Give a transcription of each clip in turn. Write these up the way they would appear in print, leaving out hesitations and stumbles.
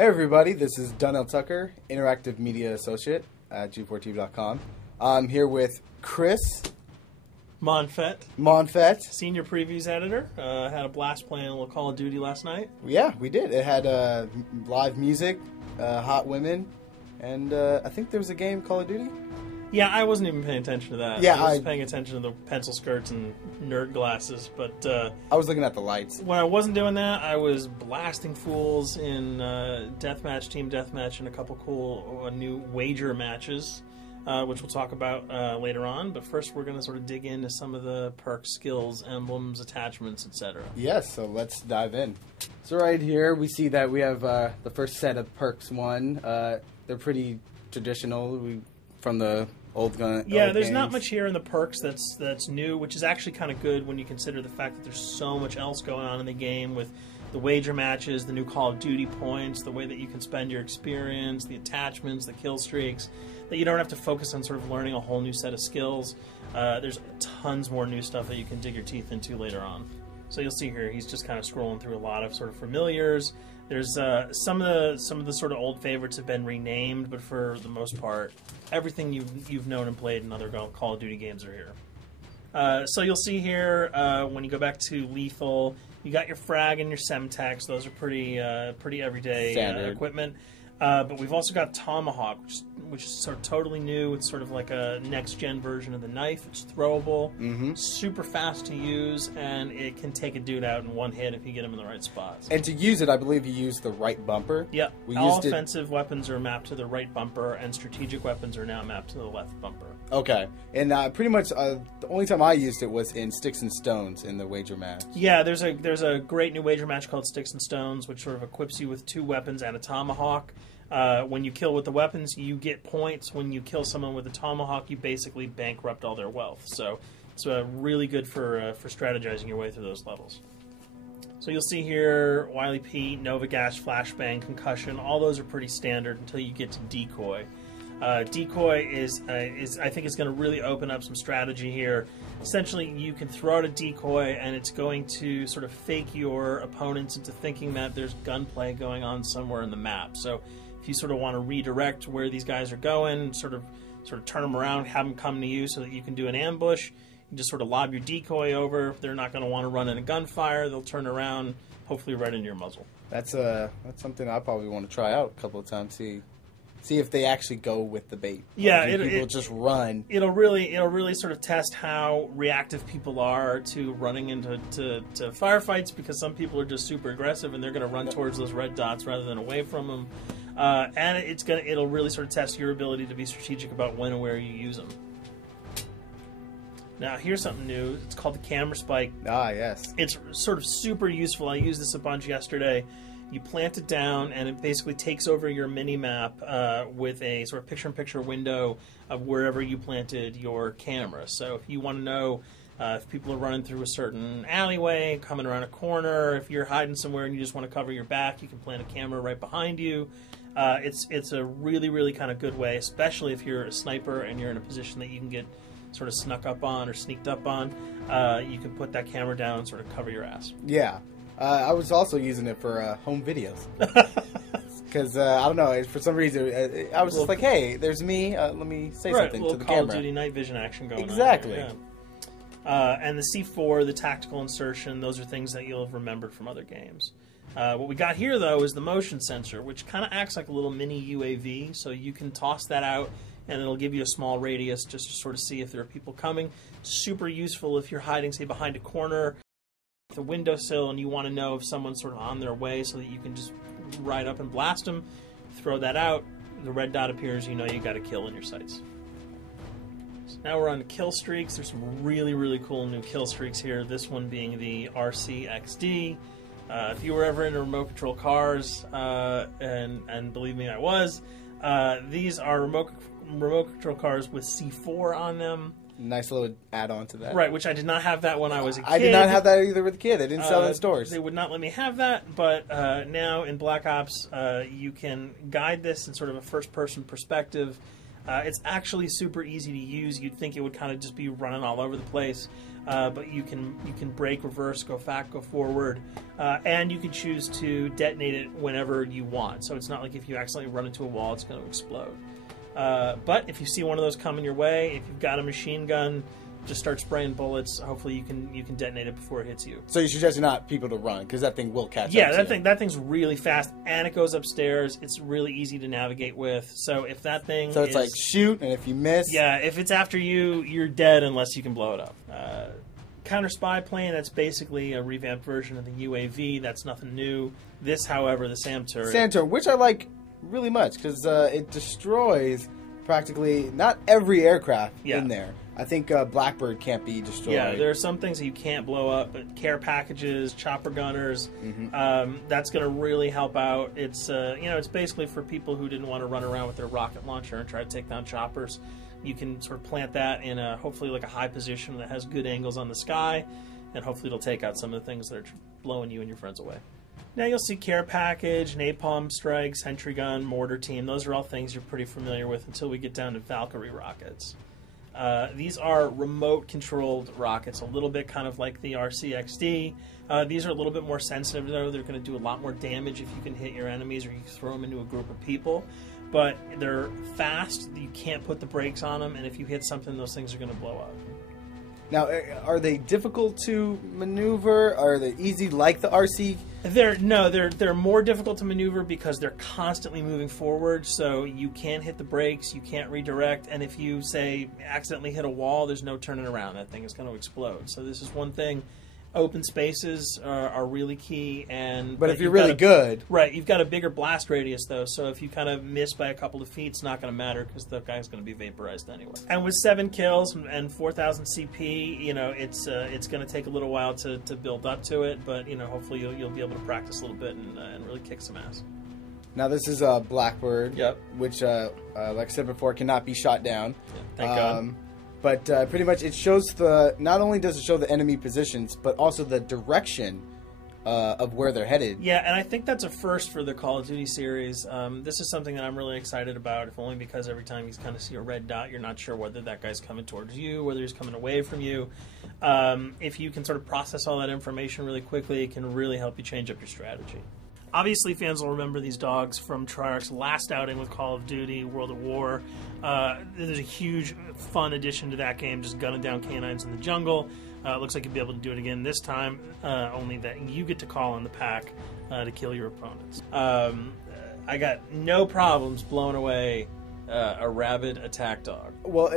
Hey everybody, this is Donnell Tucker, Interactive Media Associate at G4TV.com. I'm here with Chris Monfett, Senior Previews Editor. Had a blast playing a little Call of Duty last night. Yeah, we did. It had live music, hot women, and I think there was a game, Call of Duty? Yeah, I wasn't even paying attention to that. Yeah, I was paying attention to the pencil skirts and nerd glasses, but I was looking at the lights. When I wasn't doing that, I was blasting fools in deathmatch, team deathmatch, and a couple cool new wager matches, which we'll talk about later on. But first, we're going to sort of dig into some of the perks, skills, emblems, attachments, etc. Yes, so let's dive in. So right here, we see that we have the first set of perks one. They're pretty traditional from the old gun. Yeah, old there's games. not much here in the perks that's new, which is actually kind of good when you consider the fact that there's so much else going on in the game with the wager matches, the new Call of Duty points, the way that you can spend your experience, the attachments, the kill streaks, that you don't have to focus on sort of learning a whole new set of skills. There's tons more new stuff that you can dig your teeth into later on. So you'll see here, he's just kind of scrolling through a lot of sort of familiars. There's some of the sort of old favorites have been renamed, but for the most part, everything you've known and played in other Call of Duty games are here. So you'll see here when you go back to lethal, you got your frag and your semtex. Those are pretty everyday equipment. But we've also got Tomahawk, which is sort of totally new. It's sort of like a next-gen version of the knife. It's throwable, super fast to use, and it can take a dude out in one hit if you get him in the right spots. And to use it, I believe you use the right bumper. Yep. All offensive weapons are mapped to the right bumper, and strategic weapons are now mapped to the left bumper. Okay. And pretty much the only time I used it was in Sticks and Stones in the wager match. Yeah, there's a great new wager match called Sticks and Stones, which sort of equips you with 2 weapons and a tomahawk. When you kill with the weapons, you get points. When you kill someone with a tomahawk, you basically bankrupt all their wealth. So it's really good for strategizing your way through those levels. So you'll see here, Wily Pete, Nova Gash, Flashbang, Concussion. All those are pretty standard until you get to Decoy. Decoy is I think it's going to really open up some strategy here. Essentially, you can throw out a decoy, and it's going to sort of fake your opponents into thinking that there's gunplay going on somewhere in the map. So if you sort of want to redirect where these guys are going, sort of turn them around, have them come to you so that you can do an ambush, you just sort of lob your decoy over. They're not going to want to run in a gunfire. They'll turn around, hopefully right into your muzzle. That's something I probably want to try out a couple of times. See if they actually go with the bait. Yeah, people just run. It'll really sort of test how reactive people are to running into firefights, because some people are just super aggressive and they're going to run towards those red dots rather than away from them. And it'll really sort of test your ability to be strategic about when and where you use them. Now, here's something new. It's called the camera spike. Ah, yes. It's sort of super useful. I used this a bunch yesterday. You plant it down, and it basically takes over your mini-map with a sort of picture-in-picture window of wherever you planted your camera. So if you want to know if people are running through a certain alleyway, coming around a corner, if you're hiding somewhere and you just want to cover your back, you can plant a camera right behind you. It's a really, really kind of good way, especially if you're a sniper and you're in a position that you can get sort of snuck up on or sneaked up on. You can put that camera down and sort of cover your ass. Yeah. I was also using it for home videos. Because, I don't know, for some reason, I was just like, hey, there's me, let me say something to the Call camera. Call of Duty night vision action going exactly. on. Exactly. Yeah. And the C4, the tactical insertion, those are things that you'll have remembered from other games. What we got here, though, is the motion sensor, which kind of acts like a little mini UAV, so you can toss that out, and it'll give you a small radius just to sort of see if there are people coming. Super useful if you're hiding, say, behind a corner, the windowsill, and you want to know if someone's sort of on their way so that you can just ride up and blast them. Throw that out, the red dot appears, you know you got a kill in your sights. So now we're on to kill streaks. There's some really, really cool new kill streaks here, this one being the RCXD. If you were ever into remote control cars, and believe me, I was, these are remote control cars with C4 on them. Nice little add-on to that. Right, which I did not have that when I was a kid. I did not have that either with a kid. They didn't sell it in stores. They would not let me have that, but now in Black Ops, you can guide this in sort of a first-person perspective. It's actually super easy to use. You'd think it would kind of just be running all over the place. but you can brake, reverse, go back, go forward, and you can choose to detonate it whenever you want. So it's not like if you accidentally run into a wall, it's going to explode. But if you see one of those coming your way, if you've got a machine gun, just start spraying bullets. Hopefully you can detonate it before it hits you. So you suggest not people to run, because that thing will catch up. Yeah, that thing's really fast, and it goes upstairs. It's really easy to navigate with. So if that thing So it's like shoot, and if you miss... Yeah, if it's after you, you're dead unless you can blow it up. Counter spy plane, that's basically a revamped version of the UAV. That's nothing new. This, however, the SAM turret... SAM turret, which I like really much, because it destroys practically not every aircraft in there. I think Blackbird can't be destroyed. Yeah, there are some things that you can't blow up, but care packages, chopper gunners, that's going to really help out. It's it's basically for people who didn't want to run around with their rocket launcher and try to take down choppers. You can sort of plant that in hopefully like a high position that has good angles on the sky, and hopefully it'll take out some of the things that are blowing you and your friends away. Now you'll see care package, napalm strike, sentry gun, mortar team. Those are all things you're pretty familiar with until we get down to Valkyrie rockets. These are remote-controlled rockets, a little bit kind of like the RCXD. These are a little bit more sensitive, though. They're going to do a lot more damage if you can hit your enemies or you throw them into a group of people. But they're fast. You can't put the brakes on them, and if you hit something, those things are going to blow up. Now, are they difficult to maneuver? Are they easy like the RC? They're more difficult to maneuver because they're constantly moving forward, so you can't hit the brakes, you can't redirect, and if you, say, accidentally hit a wall, there's no turning around. That thing is going to explode. So this is one thing. Open spaces are really key, but if you're really good, right? You've got a bigger blast radius though, so if you kind of miss by a couple of feet, it's not going to matter because the guy's going to be vaporized anyway. And with 7 kills and 4,000 CP, it's going to take a little while to build up to it, but hopefully you'll be able to practice a little bit and really kick some ass. Now this is Blackbird, which, like I said before, cannot be shot down. Yeah, thank God. But pretty much it shows not only does it show the enemy positions, but also the direction of where they're headed. Yeah, and I think that's a first for the Call of Duty series. This is something that I'm really excited about, if only because every time you kind of see a red dot, you're not sure whether that guy's coming towards you, whether he's coming away from you. If you can sort of process all that information really quickly, it can really help you change up your strategy. Obviously, fans will remember these dogs from Treyarch's last outing with Call of Duty, World at War. There's a huge, fun addition to that game, just gunning down canines in the jungle. Looks like you'll be able to do it again this time, only that you get to call on the pack to kill your opponents. I got no problems blowing away a rabid attack dog. Well,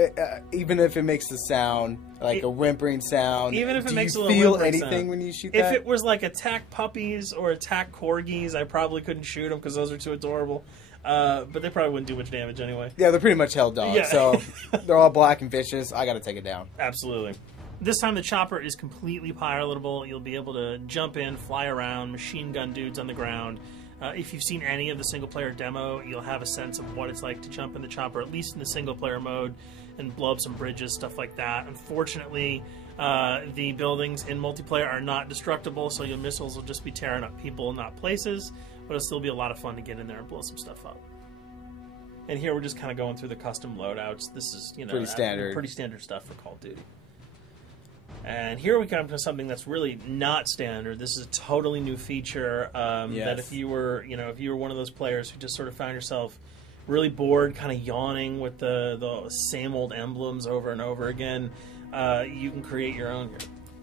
even if it makes the sound, like a whimpering sound, even if it makes a little feel whimpering anything sound. When you shoot that? If it was like attack puppies or attack corgis, I probably couldn't shoot them because those are too adorable. But they probably wouldn't do much damage anyway. Yeah, they're pretty much held dogs, so they're all black and vicious. I got to take it down. Absolutely. This time the chopper is completely pilotable. You'll be able to jump in, fly around, machine gun dudes on the ground. If you've seen any of the single-player demo, you'll have a sense of what it's like to jump in the chopper, at least in the single-player mode, and blow up some bridges, stuff like that. Unfortunately, the buildings in multiplayer are not destructible, so your missiles will just be tearing up people, not places, but it'll still be a lot of fun to get in there and blow some stuff up. And here we're just kind of going through the custom loadouts. This is, pretty standard stuff for Call of Duty. And here we come to something that's really not standard. This is a totally new feature that if you were one of those players who just sort of found yourself really bored, kind of yawning with the same old emblems over and over again, you can create your own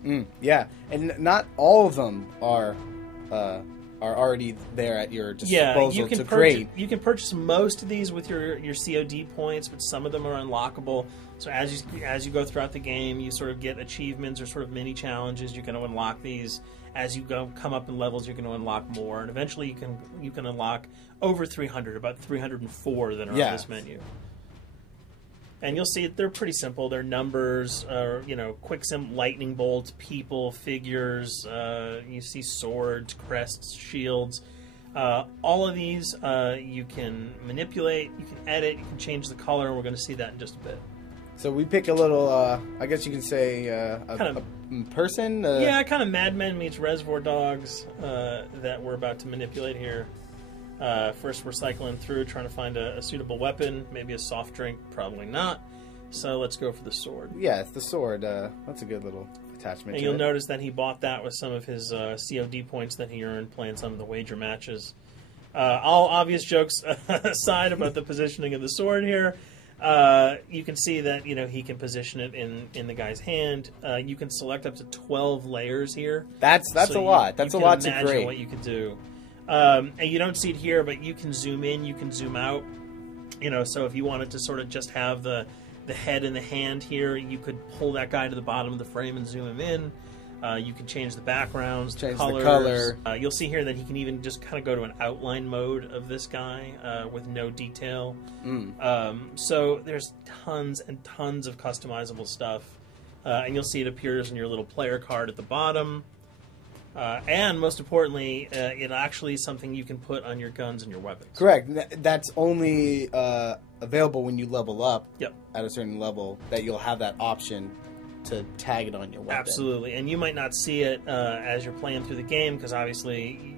here. Yeah, and not all of them are already there at your disposal to create. You can purchase most of these with your COD points, but some of them are unlockable. So as you go throughout the game, you sort of get achievements or sort of mini challenges. You're going to unlock these. As you come up in levels, you're going to unlock more, and eventually you can unlock over 300, about 304 that are on this menu. And you'll see they're pretty simple. They're numbers, quick lightning bolts, people, figures. You see swords, crests, shields. All of these you can manipulate, you can edit, you can change the color, and we're going to see that in just a bit. So we pick a little, I guess you can say, a person? Yeah, kind of Mad Men meets Reservoir Dogs that we're about to manipulate here. First, we're cycling through, trying to find a suitable weapon. Maybe a soft drink, probably not. So let's go for the sword. Yeah, it's the sword. That's a good little attachment. And you'll notice that he bought that with some of his COD points that he earned playing some of the wager matches. All obvious jokes aside about the positioning of the sword here, you can see that he can position it in the guy's hand. You can select up to 12 layers here. That's a lot. That's a lot to create. Imagine what you could do. And you don't see it here, but you can zoom in, you can zoom out. So if you wanted to sort of just have the head and the hand here, you could pull that guy to the bottom of the frame and zoom him in. You can change the backgrounds, change colors. the color. You'll see here that he can even just kind of go to an outline mode of this guy with no detail. So there's tons and tons of customizable stuff. And you'll see it appears in your little player card at the bottom. And most importantly, it actually is something you can put on your guns and your weapons. Correct. That's only available when you level up at a certain level, that you'll have that option to tag it on your weapon. Absolutely. And you might not see it as you're playing through the game, because obviously,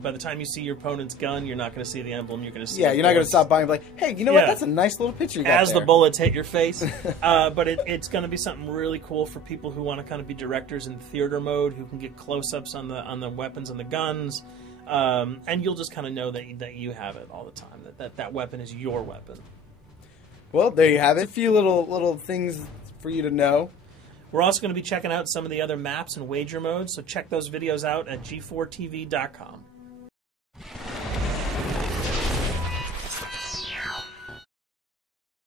by the time you see your opponent's gun, you're not going to see the emblem. You're going to see you're not going to stop by and be like, hey, you know what? That's a nice little picture you got as there. The bullets hit your face. But it's going to be something really cool for people who want to kind of be directors in theater mode, who can get close-ups on the weapons and the guns. And you'll just kind of know that you have it all the time, that weapon is your weapon. Well, there you have it. A few little things for you to know. We're also going to be checking out some of the other maps and wager modes, so check those videos out at g4tv.com.